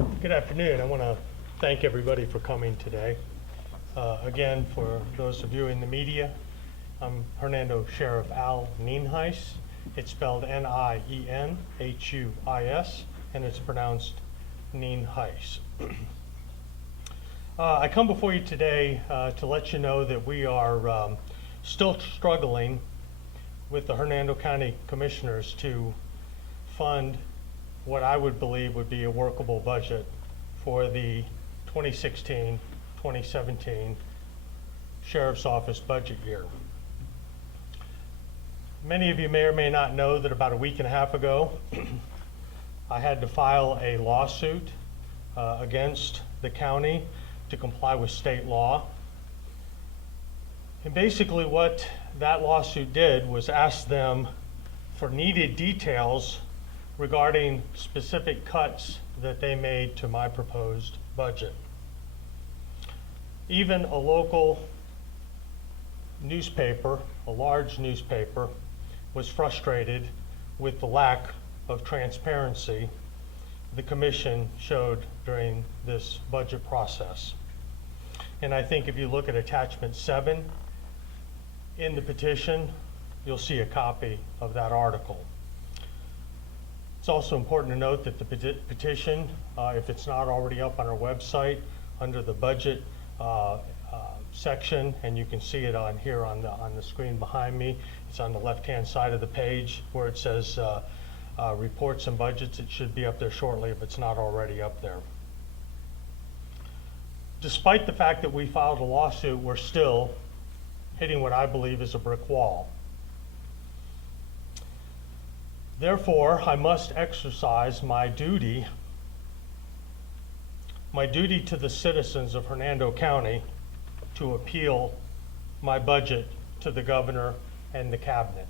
Good afternoon. I want to thank everybody for coming today. Again, for those of you in the media, I'm Hernando Sheriff Al Nienhuis. It's spelled Nienhuis, and it's pronounced Nienhuis. I come before you today to let you know that we are still struggling with the Hernando County Commissioners to fund what I would believe would be a workable budget for the 2016-2017 Sheriff's Office budget year. Many of you may or may not know that about a week and a half ago, I had to file a lawsuit against the county to comply with state law. And basically what that lawsuit did was ask them for needed details regarding specific cuts that they made to my proposed budget. Even a local newspaper, a large newspaper, was frustrated with the lack of transparency the commission showed during this budget process. And I think if you look at attachment 7 in the petition, you'll see a copy of that article. It's also important to note that the petition, if it's not already up on our website, under the budget section, and you can see it on here on the screen behind me. It's on the left-hand side of the page where it says reports and budgets. It should be up there shortly if it's not already up there. Despite the fact that we filed a lawsuit, we're still hitting what I believe is a brick wall. Therefore, I must exercise my duty to the citizens of Hernando County to appeal my budget to the governor and the cabinet.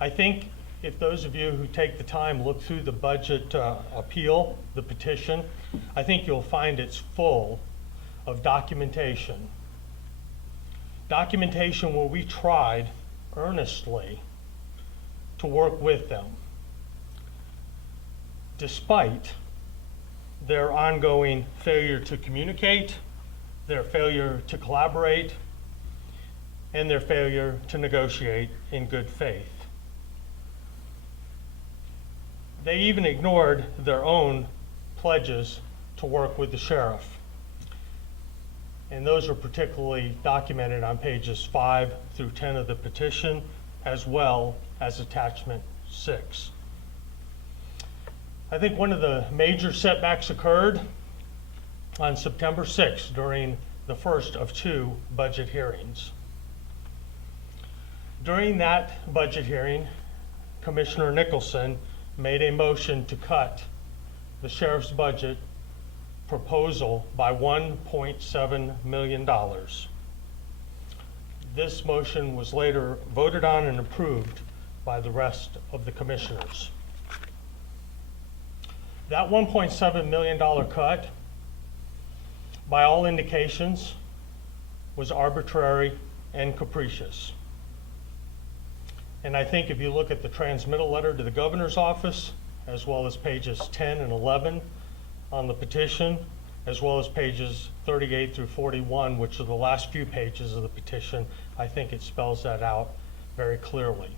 I think if those of you who take the time look through the budget appeal, the petition, I think you'll find it's full of documentation. Documentation where we tried earnestly to work with them, despite their ongoing failure to communicate, their failure to collaborate, and their failure to negotiate in good faith. They even ignored their own pledges to work with the sheriff. And those are particularly documented on pages 5 through 10 of the petition, as well as attachment 6. I think one of the major setbacks occurred on September 6th during the first of 2 budget hearings. During that budget hearing, Commissioner Nicholson made a motion to cut the sheriff's budget proposal by $1.7 million. This motion was later voted on and approved by the rest of the commissioners. That $1.7 million cut, by all indications, was arbitrary and capricious. And I think if you look at the transmittal letter to the governor's office, as well as pages 10 and 11 on the petition, as well as pages 38 through 41, which are the last few pages of the petition, I think it spells that out very clearly.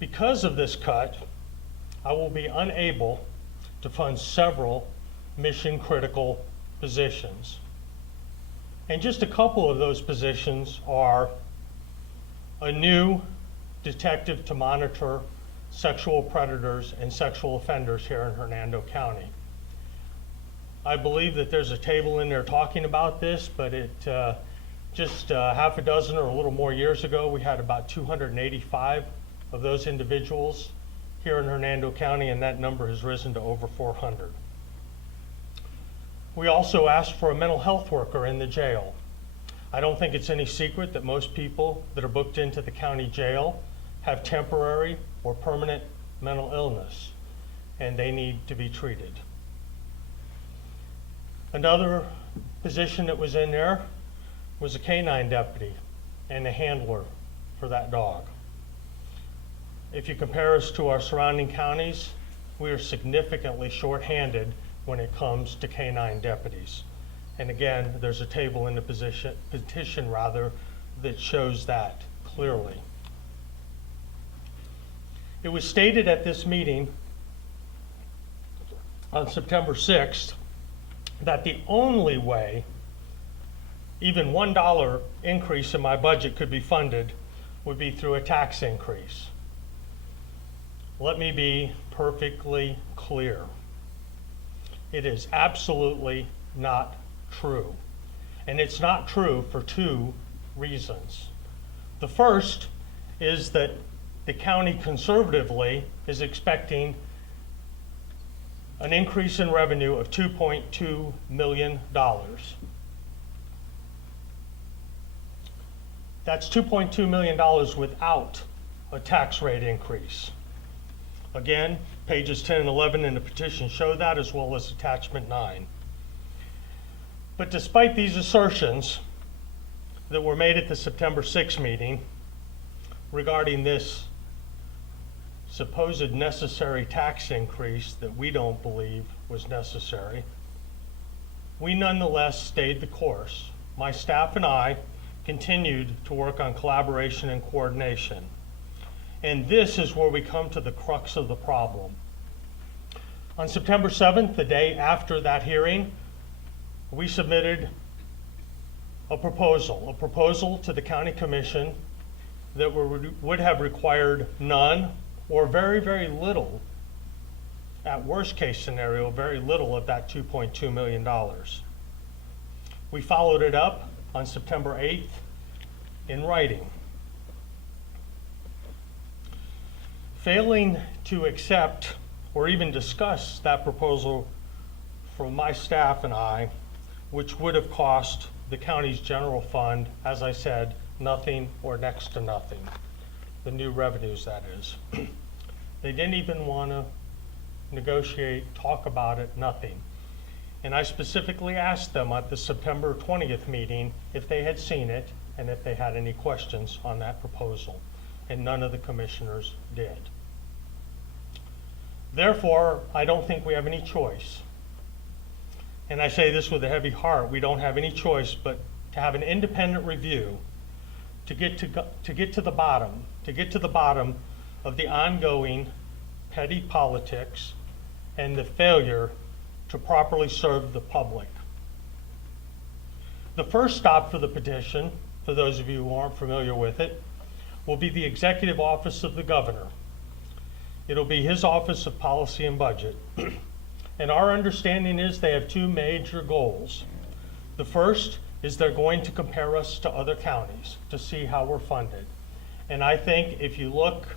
Because of this cut, I will be unable to fund several mission-critical positions. And just a couple of those positions are a new detective to monitor sexual predators and sexual offenders here in Hernando County. I believe that there's a table in there talking about this, but just half a dozen or a little more years ago, we had about 285 of those individuals here in Hernando County, and that number has risen to over 400. We also asked for a mental health worker in the jail. I don't think it's any secret that most people that are booked into the county jail have temporary or permanent mental illness, and they need to be treated. Another position that was in there was a canine deputy and a handler for that dog. If you compare us to our surrounding counties, we are significantly shorthanded when it comes to K-9 deputies. And again, there's a table in the petition that shows that clearly. It was stated at this meeting on September 6th that the only way even $1 increase in my budget could be funded would be through a tax increase. Let me be perfectly clear. It is absolutely not true. And it's not true for two reasons. The first is that the county conservatively is expecting an increase in revenue of $2.2 million. That's $2.2 million without a tax rate increase. Again, pages 10 and 11 in the petition show that, as well as attachment 9. But despite these assertions that were made at the September 6th meeting regarding this supposed necessary tax increase that we don't believe was necessary, we nonetheless stayed the course. My staff and I continued to work on collaboration and coordination. And this is where we come to the crux of the problem. On September 7th, the day after that hearing, we submitted a proposal to the county commission that would have required none or very, very little, at worst case scenario, very little of that $2.2 million. We followed it up on September 8th in writing. Failing to accept or even discuss that proposal from my staff and I, which would have cost the county's general fund, as I said, nothing or next to nothing. The new revenues, that is. They didn't even want to negotiate, talk about it, nothing. And I specifically asked them at the September 20th meeting if they had seen it and if they had any questions on that proposal. And none of the commissioners did. Therefore, I don't think we have any choice. And I say this with a heavy heart, we don't have any choice but to have an independent review to get to the bottom of the ongoing petty politics and the failure to properly serve the public. The first stop for the petition, for those of you who aren't familiar with it, will be the Executive Office of the Governor. It'll be his Office of Policy and Budget. And our understanding is they have two major goals. The first is they're going to compare us to other counties to see how we're funded. And I think if you look,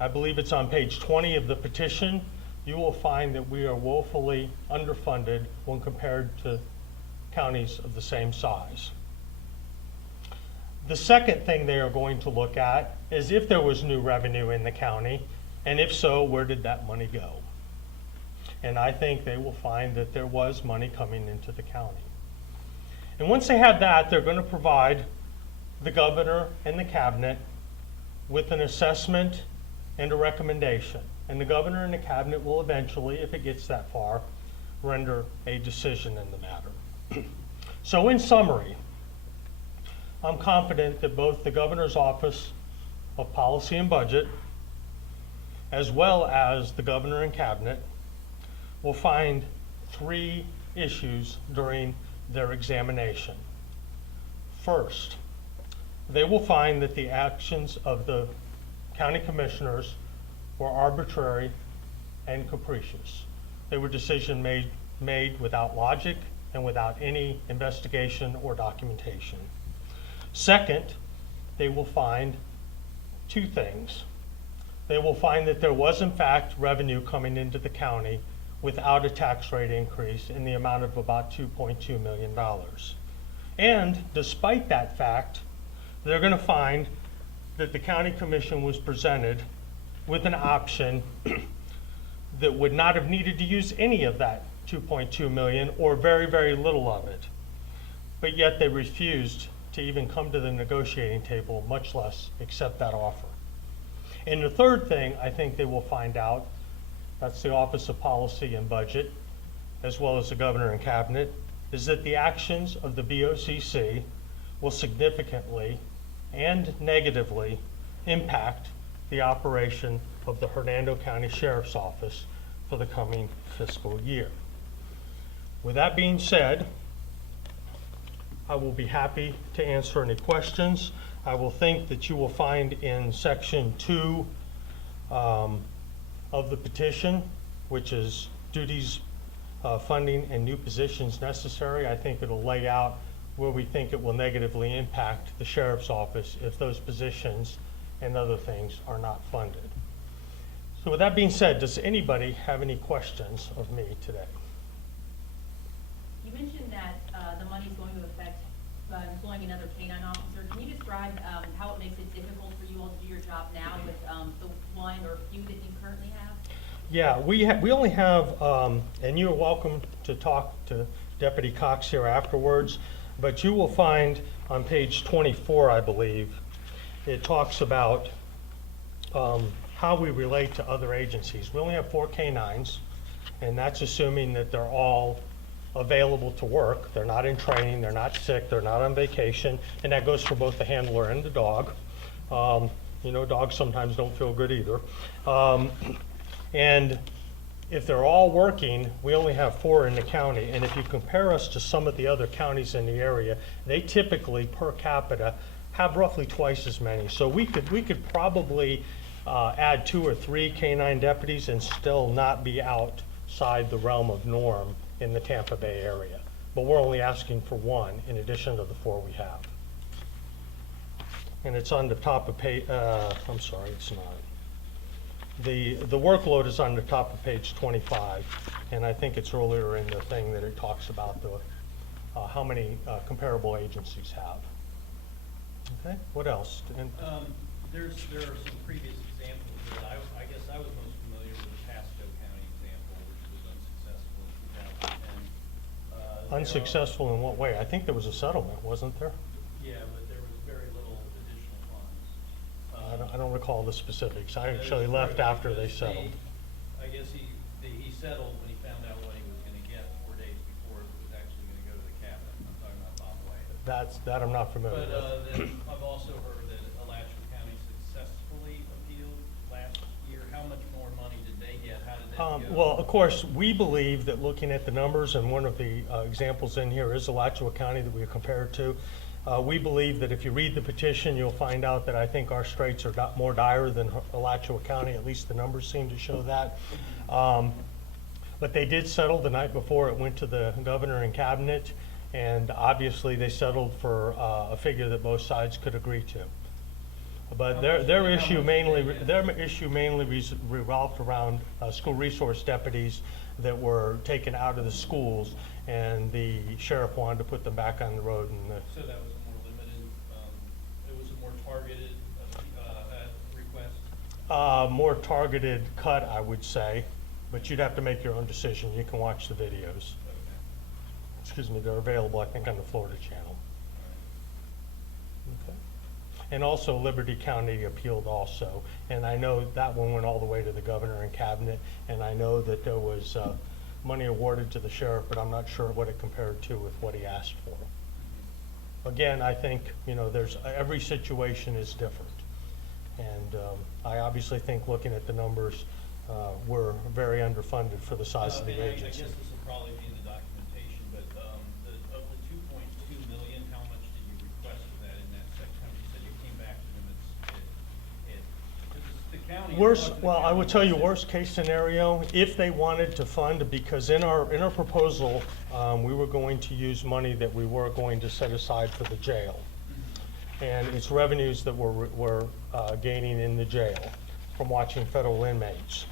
I believe it's on page 20 of the petition, you will find that we are woefully underfunded when compared to counties of the same size. The second thing they are going to look at is if there was new revenue in the county, and if so, where did that money go? And I think they will find that there was money coming into the county. And once they have that, they're going to provide the governor and the cabinet with an assessment and a recommendation. And the governor and the cabinet will eventually, if it gets that far, render a decision in the matter. So in summary, I'm confident that both the governor's office of policy and budget, as well as the governor and cabinet, will find three issues during their examination. First, they will find that the actions of the county commissioners were arbitrary and capricious. They were decisions made without logic and without any investigation or documentation. Second, they will find two things. They will find that there was in fact revenue coming into the county without a tax rate increase in the amount of about $2.2 million. And despite that fact, they're going to find that the county commission was presented with an option that would not have needed to use any of that $2.2 million or very, very little of it. But yet they refused to even come to the negotiating table, much less accept that offer. And the third thing I think they will find out that's the Office of Policy and Budget, as well as the Governor and Cabinet, is that the actions of the BOCC will significantly and negatively impact the operation of the Hernando County Sheriff's Office for the coming fiscal year. With that being said, I will be happy to answer any questions. I will think that you will find in section 2 of the petition, which is duties, funding, and new positions necessary. I think it'll lay out where we think it will negatively impact the sheriff's office if those positions and other things are not funded. So with that being said, does anybody have any questions of me today? You mentioned that the money is going to affect employing another canine officer. Can you describe how it makes it difficult for you all to do your job now with the one or few that you currently have? Yeah, we only have, and you're welcome to talk to Deputy Cox here afterwards, but you will find on page 24, I believe, it talks about how we relate to other agencies. We only have 4 canines, and that's assuming that they're all available to work. They're not in training, they're not sick, they're not on vacation, and that goes for both the handler and the dog. You know, dogs sometimes don't feel good either. And if they're all working, we only have 4 in the county, and if you compare us to some of the other counties in the area, they typically, per capita, have roughly twice as many. So we could probably add 2 or 3 canine deputies and still not be outside the realm of norm in the Tampa Bay area. But we're only asking for 1 in addition to the 4 we have. And it's on the top of page, I'm sorry, it's not. The workload is on the top of page 25, and I think it's earlier in the thing that it talks about the how many comparable agencies have. Okay, what else? And there are some previous examples that I guess I was most familiar with the Pasco County example, which was unsuccessful in 2010. Unsuccessful in what way? I think there was a settlement, wasn't there? Yeah, but there was very little additional funds. I don't recall the specifics. I actually left after they settled. I guess he settled when he found out what he was going to get 4 days before it was actually going to go to the cabinet. I'm talking about Bob White. That I'm not familiar But with. then I've also heard that Alachua County successfully appealed last year. How much more money did they get? How did that go? Well, of course, we believe that looking at the numbers, and one of the examples in here is Alachua County that we are compared to. We believe that if you read the petition, you'll find out that I think our straits are more dire than Alachua County. At least the numbers seem to show that. But they did settle the night before it went to the governor and cabinet, and obviously they settled for a figure that both sides could agree to. But their issue mainly revolved around school resource deputies that were taken out of the schools, and the sheriff wanted to put them back on the road. And So that was a more limited, it was a more targeted request? more targeted cut, I would say, but you'd have to make your own decision. You can watch the videos. Okay. Excuse me, they're available, I think, on the Florida channel. Okay. And also Liberty County appealed also, and I know that one went all the way to the governor and cabinet, and I know that there was money awarded to the sheriff, but I'm not sure what it compared to with what he asked for. Again, I think, you know, every situation is different. And I obviously think, looking at the numbers, we're very underfunded for the size of the And I agency. guess this will probably be in the documentation, but of the 2.2 million, how much did you request for that in that section? You said you came back to them, the county. Well, I would tell you, worst case scenario, if they wanted to fund, because in our proposal, we were going to use money that we were going to set aside for the jail. And it's revenues that we're gaining in the jail from watching federal inmates.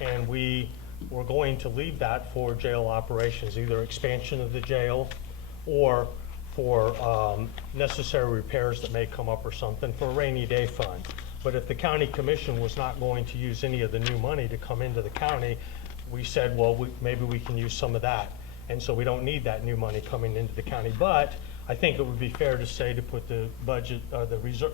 And we were going to leave that for jail operations, either expansion of the jail or for necessary repairs that may come up or something, for a rainy day fund. But if the county commission was not going to use any of the new money to come into the county, we said, well, maybe we can use some of that. And so we don't need that new money coming into the county. But I think it would be fair to say to put the budget,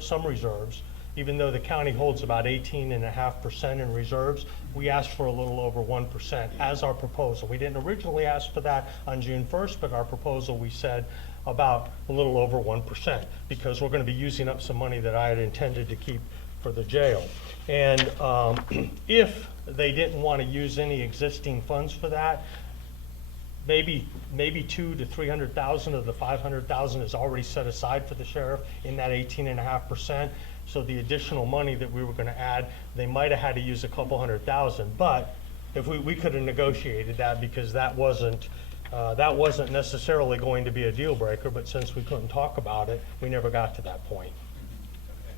some reserves even though the county holds about 18.5% in reserves, we asked for a little over 1% as our proposal. We didn't originally ask for that on June 1st, but our proposal, we said about a little over 1%, because we're going to be using up some money that I had intended to keep for the jail. And if they didn't want to use any existing funds for that, maybe 200,000 to 300,000 of the 500,000 is already set aside for the sheriff in that 18.5%. So the additional money that we were going to add, they might have had to use a couple 100,000. But if we could have negotiated that, because that wasn't necessarily going to be a deal breaker. But since we couldn't talk about it, we never got to that point. Okay.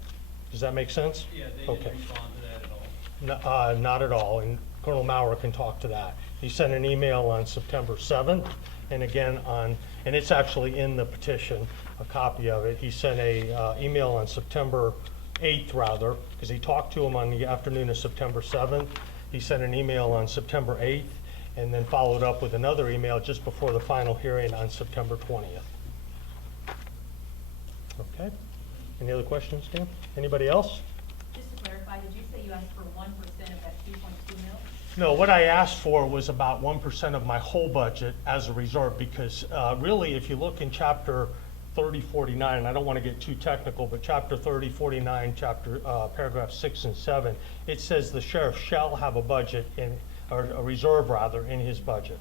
Does that make sense? Yeah, they Okay. didn't respond to that at all. Not at all, and Colonel Maurer can talk to that. He sent an email on September 7th, and again and it's actually in the petition, a copy of it. He sent a email on September 8th, rather, because he talked to him on the afternoon of September 7th. He sent an email on September 8th, and then followed up with another email just before the final hearing on September 20th. Okay, any other questions, Dan? Anybody else? Just to clarify, did you say you asked for 1% of that 2.2 mil? No, what I asked for was about 1% of my whole budget as a reserve, because really, if you look in chapter 3049, and I don't want to get too technical, but chapter 3049, paragraph 6 and 7, it says the sheriff shall have a budget or a reserve rather, in his budget.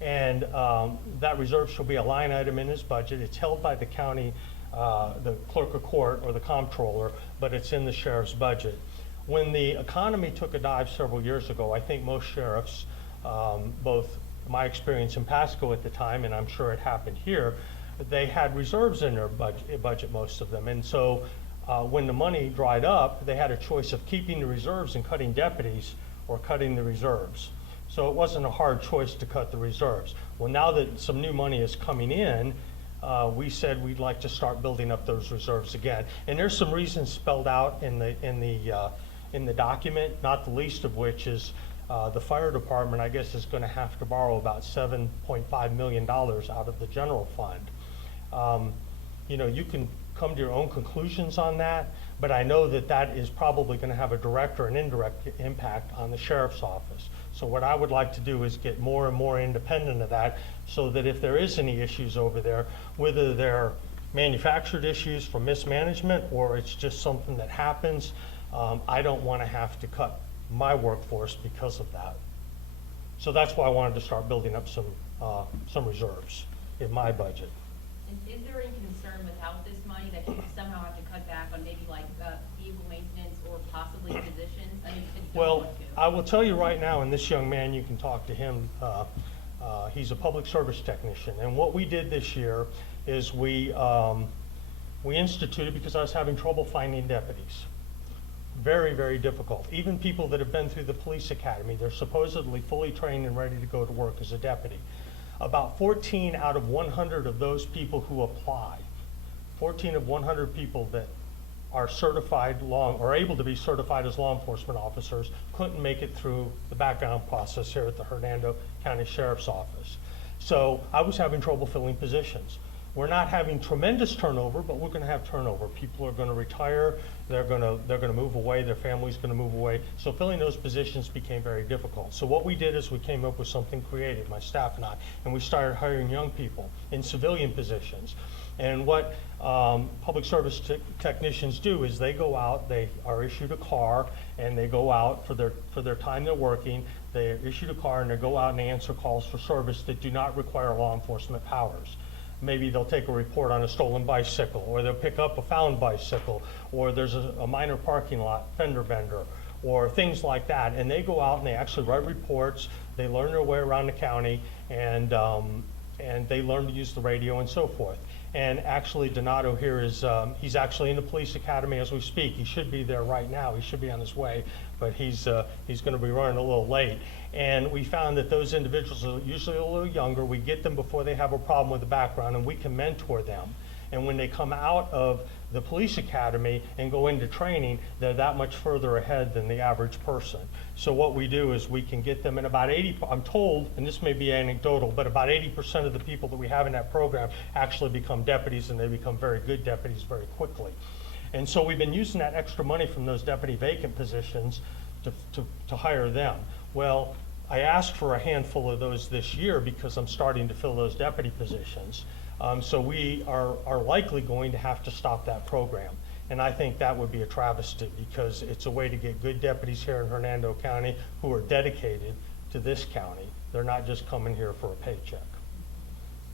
And that reserve shall be a line item in his budget. It's held by the county, the clerk of court or the comptroller, but it's in the sheriff's budget. When the economy took a dive several years ago, I think most sheriffs, both my experience in Pasco at the time, and I'm sure it happened here, they had reserves in their budget, most of them. And so when the money dried up, they had a choice of keeping the reserves and cutting deputies or cutting the reserves. So it wasn't a hard choice to cut the reserves. Well, now that some new money is coming in, we said we'd like to start building up those reserves again. And there's some reasons spelled out in the document, not the least of which is the fire department, I guess, is going to have to borrow about $7.5 million out of the general fund. You know, you can come to your own conclusions on that, but I know that that is probably going to have a direct or an indirect impact on the sheriff's office. So what I would like to do is get more and more independent of that, so that if there is any issues over there, whether they're manufactured issues from mismanagement or it's just something that happens, I don't want to have to cut my workforce because of that. So that's why I wanted to start building up some reserves in my budget. And is there any concern without this money that you somehow have to cut back on maybe like vehicle maintenance or possibly positions? I know you said you don't Well, want to. I will tell you right now, and this young man, you can talk to him, he's a public service technician. And what we did this year is we instituted, because I was having trouble finding deputies. Very, very difficult. Even people that have been through the police academy, they're supposedly fully trained and ready to go to work as a deputy. About 14 out of 100 of those people who apply, 14 of 100 people that are certified or able to be certified as law enforcement officers couldn't make it through the background process here at the Hernando County Sheriff's Office. So I was having trouble filling positions. We're not having tremendous turnover, but we're going to have turnover. People are going to retire. They're going to move away. Their family's going to move away. So filling those positions became very difficult. So what we did is we came up with something creative, my staff and we started hiring young people in civilian positions. And what public service technicians do is they go out, they are issued a car, and they go out for their time they're working. They're issued a car and they go out and they answer calls for service that do not require law enforcement powers. Maybe they'll take a report on a stolen bicycle, or they'll pick up a found bicycle, or there's a minor parking lot fender bender, or things like that. And they go out and they actually write reports. They learn their way around the county, and they learn to use the radio and so forth. And actually, Donato here is, he's actually in the police academy as we speak. He should be there right now. He should be on his way, but he's going to be running a little late. And we found that those individuals are usually a little younger. We get them before they have a problem with the background, and we can mentor them. And when they come out of the police academy and go into training, they're that much further ahead than the average person. So what we do is we can get them in about 80, I'm told, and this may be anecdotal, but about 80% of the people that we have in that program actually become deputies, and they become very good deputies very quickly. And so we've been using that extra money from those deputy vacant positions to hire them. Well, I asked for a handful of those this year because I'm starting to fill those deputy positions. So we are likely going to have to stop that program. And I think that would be a travesty because it's a way to get good deputies here in Hernando County who are dedicated to this county. They're not just coming here for a paycheck.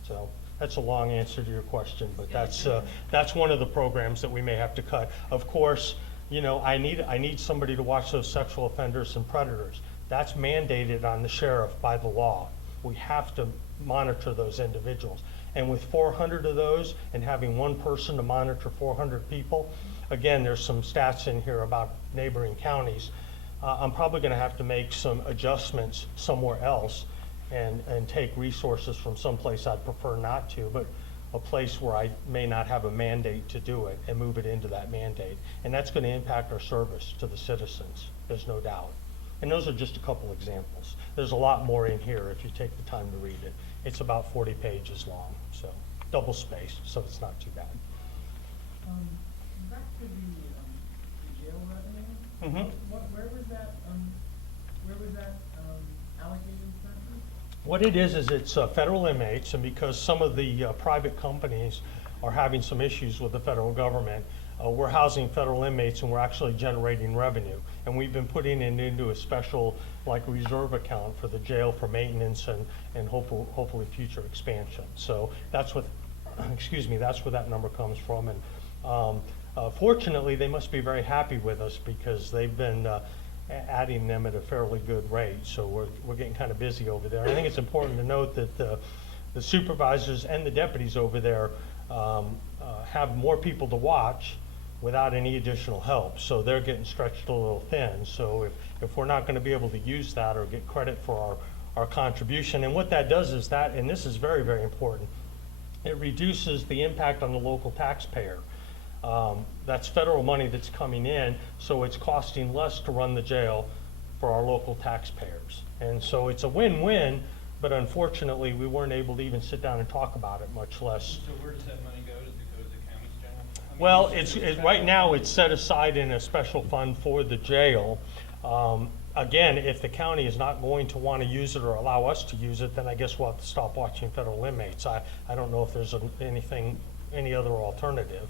So that's a long answer to your question, but that's one of the programs that we may have to cut. Of course, you know, I need somebody to watch those sexual offenders and predators. That's mandated on the sheriff by the law. We have to monitor those individuals. And with 400 of those and having one person to monitor 400 people, again, there's some stats in here about neighboring counties. I'm probably going to have to make some adjustments somewhere else and take resources from someplace I'd prefer not to, but a place where I may not have a mandate to do it and move it into that mandate. And that's going to impact our service to the citizens, there's no doubt. And those are just a couple examples. There's a lot more in here if you take the time to read it. It's about 40 pages long, so double spaced, so it's not too bad. Back to the jail revenue. Mhm. Where was that allocated currently? What it is it's federal inmates, and because some of the private companies are having some issues with the federal government, we're housing federal inmates and we're actually generating revenue. And we've been putting it into a special like reserve account for the jail for maintenance and hopefully future expansion. So that's what, excuse me, that's where that number comes from. And fortunately, they must be very happy with us because they've been adding them at a fairly good rate. So we're getting kind of busy over there. I think it's important to note that the supervisors and the deputies over there have more people to watch without any additional help. So they're getting stretched a little thin. So if we're not going to be able to use that or get credit for our contribution, and what that does is that, and this is very, very important, it reduces the impact on the local taxpayer. That's federal money that's coming in, so it's costing less to run the jail for our local taxpayers. And so it's a win-win, but unfortunately, we weren't able to even sit down and talk about it, much less. So where does that money go? Does it go to the county's general? I mean, Well, you said it was right federal. now, it's set aside in a special fund for the jail. Again, if the county is not going to want to use it or allow us to use it, then I guess we'll have to stop watching federal inmates. I don't know if there's any other alternative.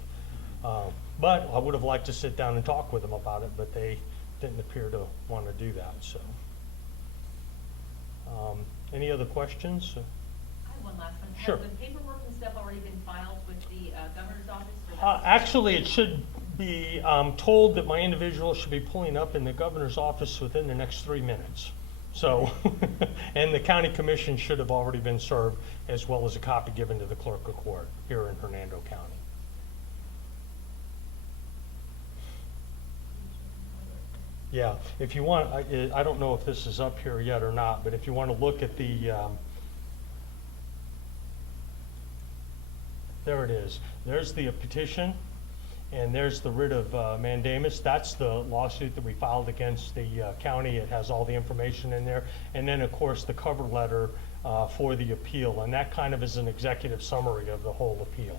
But I would have liked to sit down and talk with them about it, but they didn't appear to want to do that, so. Any other questions? I have one last one. Sure. Has the paperwork and stuff already been filed with the governor's office? Or that's- Actually, it should be told that my individual should be pulling up in the governor's office within the next 3 minutes. So, and the county commission should have already been served, as well as a copy given to the clerk of court here in Hernando County. Yeah, if you want, I don't know if this is up here yet or not, but if you want to look at the, there it is. There's the petition, and there's the writ of mandamus. That's the lawsuit that we filed against the county. It has all the information in there. And then, of course, the cover letter for the appeal, and that kind of is an executive summary of the whole appeal.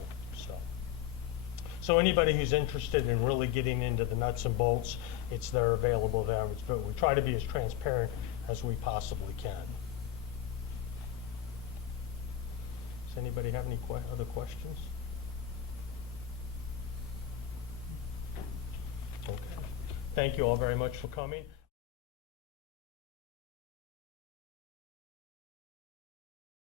So anybody who's interested in really getting into the nuts and bolts, it's there available there. But we try to be as transparent as we possibly can. Does anybody have any other questions? Okay. Thank you all very much for coming.